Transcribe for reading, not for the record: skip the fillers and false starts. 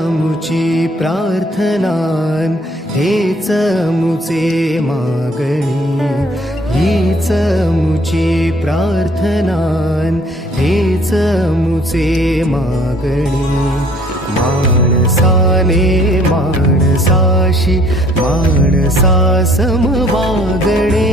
मुची प्रार्थनान हेच मुचे मागणी, हीच मुची प्रार्थनान हेच मुचे मागणी. माणसाने माणसाशी माणसासम वागणे,